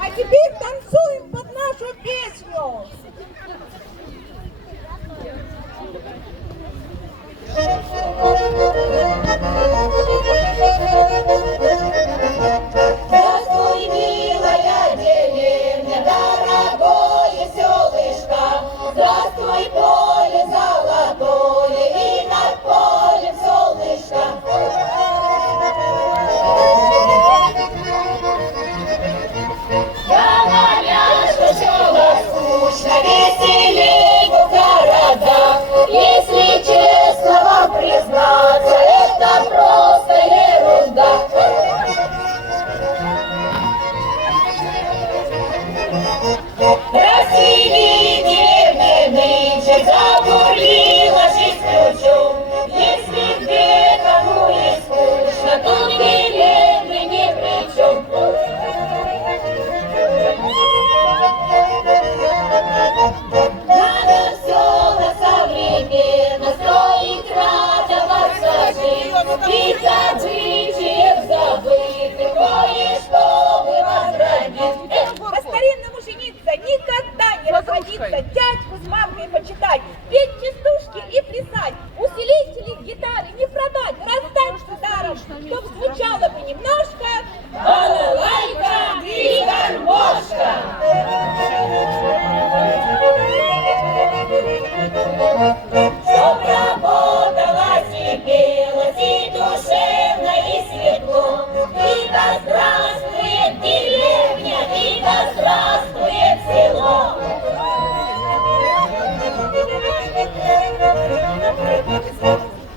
А теперь танцуем под нашу песню. Здравствуй, милая деревня, дорогое селышко. Здравствуй, поле золотое, и над полем солнышко. Говорят, что села скучно, веселей в городах. Если честно вам признаться, это просто ерунда. России деревня нынче забурлила жизнь ключом. Если где кому и скучно, то деревня ни при чем. Надо все на современно строить, радоваться жить. Ведь обычаев забытых кое-что мы возродим. По-старинному жениться, никогда не разводиться, дядьку с мамкой почитать, петь